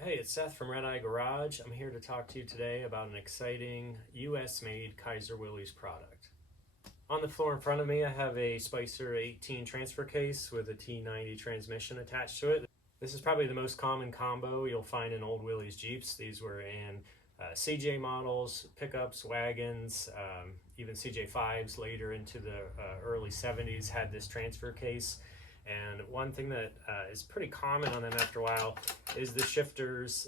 Hey, it's Seth from Red Eye Garage. I'm here to talk to you today about an exciting US-made Kaiser Willys product. On the floor in front of me, I have a Spicer 18 transfer case with a T90 transmission attached to it. This is probably the most common combo you'll find in old Willys Jeeps. These were in CJ models, pickups, wagons, even CJ5s later into the early 70s had this transfer case. And one thing that is pretty common on them after a while is the shifters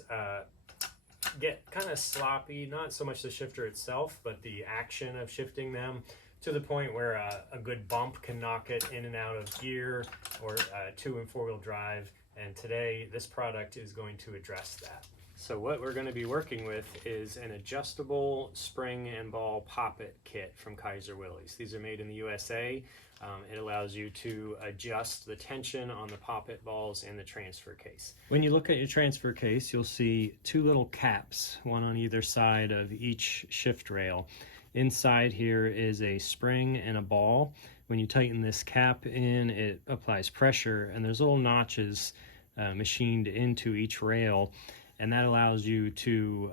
get kind of sloppy, not so much the shifter itself, but the action of shifting them to the point where a good bump can knock it in and out of gear or 2- and 4-wheel drive. And today, this product is going to address that. So what we're going to be working with is an adjustable spring and ball poppet kit from Kaiser Willys. These are made in the USA. It allows you to adjust the tension on the poppet balls in the transfer case. When you look at your transfer case, you'll see two little caps, one on either side of each shift rail. Inside here is a spring and a ball. When you tighten this cap in, it applies pressure, and there's little notches machined into each rail, and that allows you to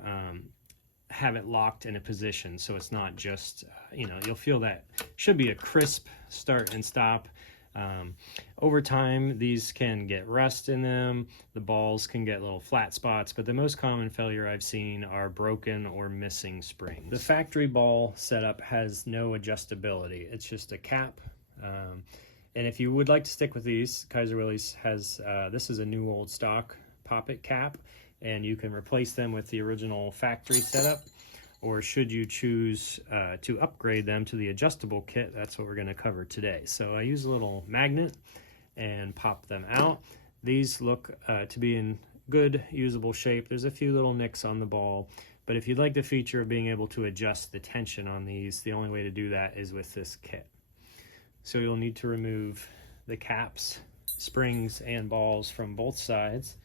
have it locked in a position, so it's not just, you'll feel that should be a crisp start and stop. Over time, these can get rust in them, the balls can get little flat spots, but the most common failure I've seen are broken or missing springs. The factory ball setup has no adjustability, it's just a cap. And if you would like to stick with these, Kaiser Willys has, this is a new old stock poppet cap, and you can replace them with the original factory setup, or should you choose to upgrade them to the adjustable kit, that's what we're going to cover today. So I use a little magnet and pop them out. These look to be in good usable shape. There's a few little nicks on the ball, but if you'd like the feature of being able to adjust the tension on these, the only way to do that is with this kit. So you'll need to remove the caps, springs, and balls from both sides.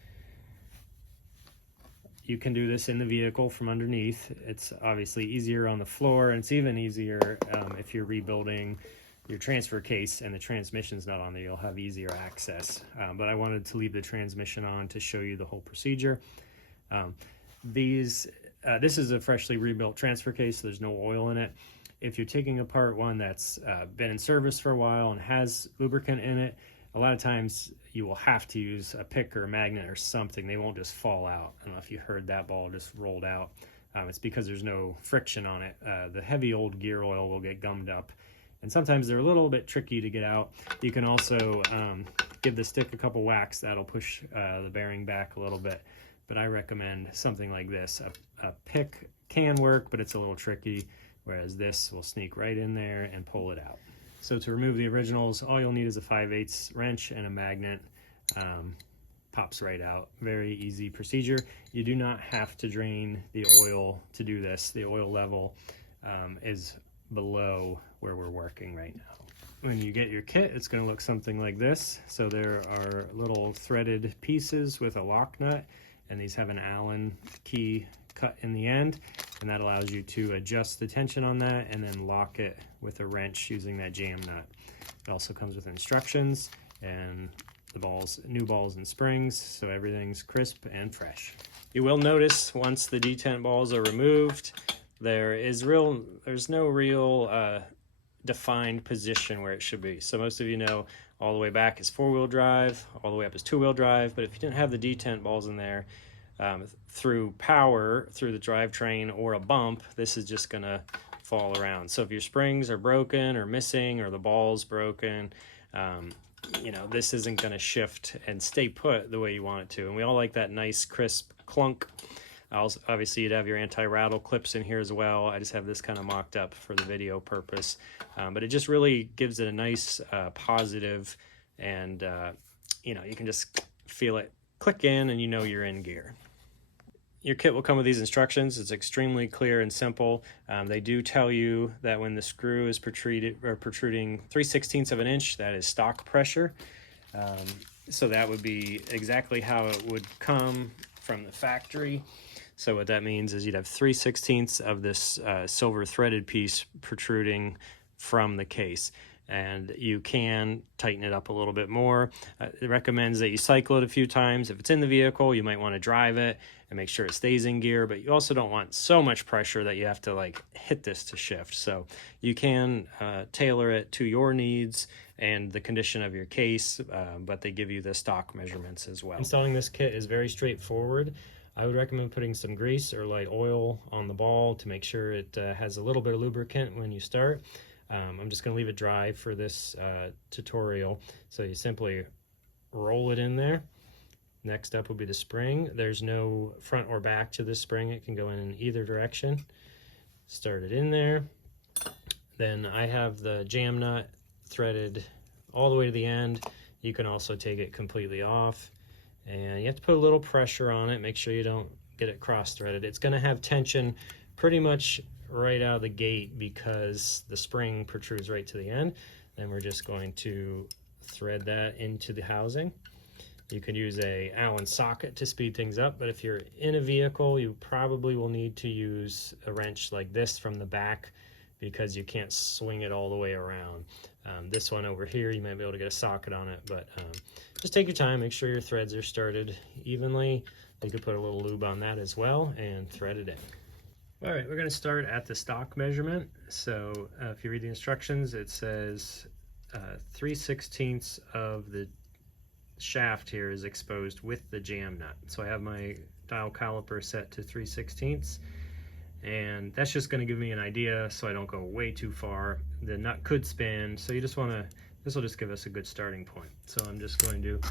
You can do this in the vehicle from underneath. It's obviously easier on the floor, and it's even easier if you're rebuilding your transfer case and the transmission's not on there. You'll have easier access. But I wanted to leave the transmission on to show you the whole procedure. This is a freshly rebuilt transfer case, so there's no oil in it. If you're taking apart one that's been in service for a while and has lubricant in it, a lot of times you will have to use a pick or a magnet or something. They won't just fall out. I don't know if you heard that ball just rolled out. It's because there's no friction on it. The heavy old gear oil will get gummed up, and sometimes they're a little bit tricky to get out. You can also give the stick a couple whacks. That'll push the bearing back a little bit, but I recommend something like this. A pick can work, but it's a little tricky, whereas this will sneak right in there and pull it out. So to remove the originals, all you'll need is a 5/8 wrench and a magnet. Pops right out. Very easy procedure. You do not have to drain the oil to do this. The oil level is below where we're working right now. When you get your kit, it's going to look something like this. So there are little threaded pieces with a lock nut, and these have an Allen key cut in the end, and that allows you to adjust the tension on that and then lock it with a wrench using that jam nut. It also comes with instructions and the balls, new balls and springs, so everything's crisp and fresh. You will notice once the detent balls are removed, there's no real defined position where it should be. So most of you know all the way back is 4-wheel drive, all the way up is 2-wheel drive, but if you didn't have the detent balls in there, through power, through the drivetrain or a bump, this is just gonna fall around. So if your springs are broken or missing or the ball's broken, this isn't gonna shift and stay put the way you want it to. And we all like that nice crisp clunk. Obviously you'd have your anti-rattle clips in here as well. I just have this kind of mocked up for the video purpose. But it just really gives it a nice positive, and you can just feel it click in and you're in gear. Your kit will come with these instructions. It's extremely clear and simple. They do tell you that when the screw is protruding 3/16 of an inch, that is stock pressure. So that would be exactly how it would come from the factory. So what that means is you'd have 3/16 of this silver threaded piece protruding from the case. and you can tighten it up a little bit more. It recommends that you cycle it a few times. If it's in the vehicle, you might want to drive it and make sure it stays in gear, but you also don't want so much pressure that you have to like hit this to shift. So you can tailor it to your needs and the condition of your case, but they give you the stock measurements as well. Installing this kit is very straightforward. I would recommend putting some grease or light oil on the ball to make sure it has a little bit of lubricant when you start. I'm just going to leave it dry for this tutorial. So you simply roll it in there. Next up will be the spring. There's no front or back to this spring. It can go in either direction. Start it in there. Then I have the jam nut threaded all the way to the end. You can also take it completely off. And you have to put a little pressure on it. Make sure you don't get it cross-threaded. It's going to have tension pretty much right out of the gate because the spring protrudes right to the end. Then we're just going to thread that into the housing. You can use a Allen socket to speed things up, but if you're in a vehicle, you probably will need to use a wrench like this from the back because you can't swing it all the way around. This one over here, you might be able to get a socket on it, but just take your time, make sure your threads are started evenly. You could put a little lube on that as well and thread it in. All right, we're gonna start at the stock measurement. So if you read the instructions, it says 3/16 of the shaft here is exposed with the jam nut. So I have my dial caliper set to 3/16, and that's just going to give me an idea so I don't go way too far. The nut could spin, so you just want to, this will just give us a good starting point. So I'm just going to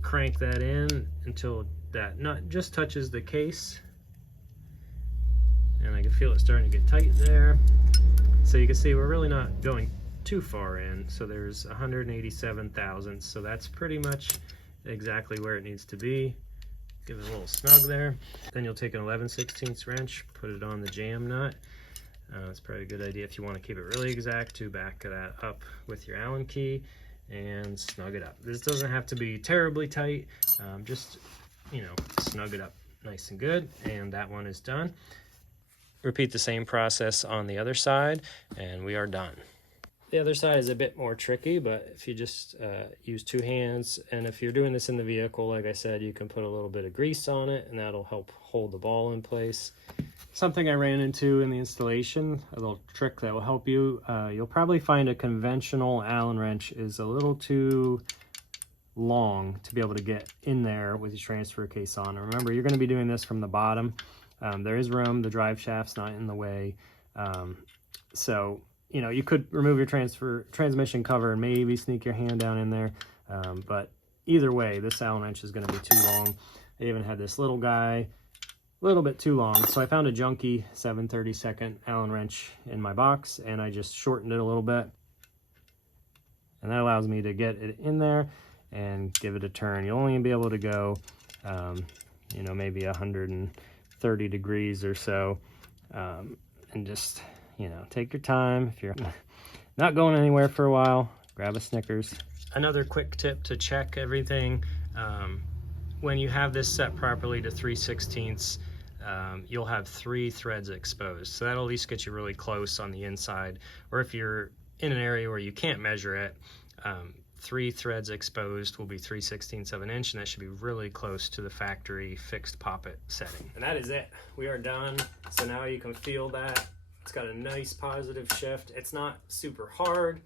crank that in until that nut just touches the case, and I can feel it starting to get tight there. So you can see we're really not going too far in, so there's 187 thousandths, so that's pretty much exactly where it needs to be. Give it a little snug there. Then you'll take an 11/16 wrench, put it on the jam nut. It's probably a good idea if you want to keep it really exact to back that up with your Allen key and snug it up. This doesn't have to be terribly tight, just, you know, snug it up nice and good, and that one is done. Repeat the same process on the other side, and we are done. The other side is a bit more tricky, but if you just use two hands, and if you're doing this in the vehicle, like I said, you can put a little bit of grease on it, and that'll help hold the ball in place. Something I ran into in the installation, a little trick that will help you, you'll probably find a conventional Allen wrench is a little too long to be able to get in there with your transfer case on. And remember, you're going to be doing this from the bottom. There is room, the drive shaft's not in the way, so you know, you could remove your transmission cover and maybe sneak your hand down in there. But either way, this Allen wrench is going to be too long. I even had this little guy, a little bit too long. So I found a junky 7/32 Allen wrench in my box, and I just shortened it a little bit. And that allows me to get it in there and give it a turn. You'll only be able to go, you know, maybe 130 degrees or so, and just, you know, take your time. If you're not going anywhere for a while, grab a Snickers. Another quick tip to check everything, when you have this set properly to 3/16, you'll have 3 threads exposed. So that'll at least get you really close on the inside. Or if you're in an area where you can't measure it, 3 threads exposed will be 3/16 of an inch, and that should be really close to the factory fixed poppet setting. And that is it. We are done. So now you can feel that. It's got a nice positive shift. It's not super hard,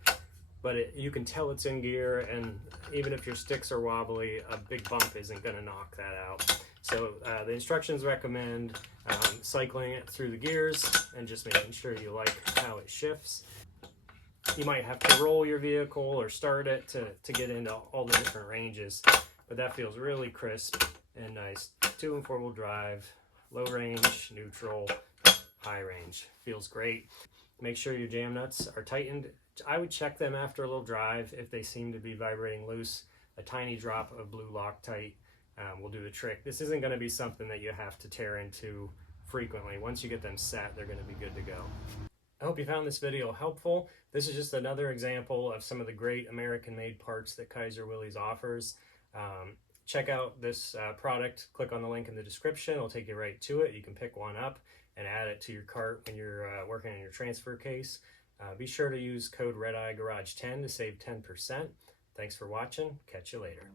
but you can tell it's in gear, and even if your sticks are wobbly, a big bump isn't going to knock that out. So the instructions recommend cycling it through the gears and just making sure you like how it shifts. You might have to roll your vehicle or start it to get into all the different ranges, but that feels really crisp and nice. 2- and 4-wheel drive, low range, neutral, high range. Feels great. Make sure your jam nuts are tightened. I would check them after a little drive. If they seem to be vibrating loose, a tiny drop of blue Loctite will do the trick. This isn't going to be something that you have to tear into frequently. Once you get them set, they're going to be good to go. I hope you found this video helpful. This is just another example of some of the great American-made parts that Kaiser Willys offers. Check out this product. Click on the link in the description. It'll take you right to it. You can pick one up and add it to your cart when you're working on your transfer case. Be sure to use code RedEyeGarage10 to save 10%. Thanks for watching. Catch you later.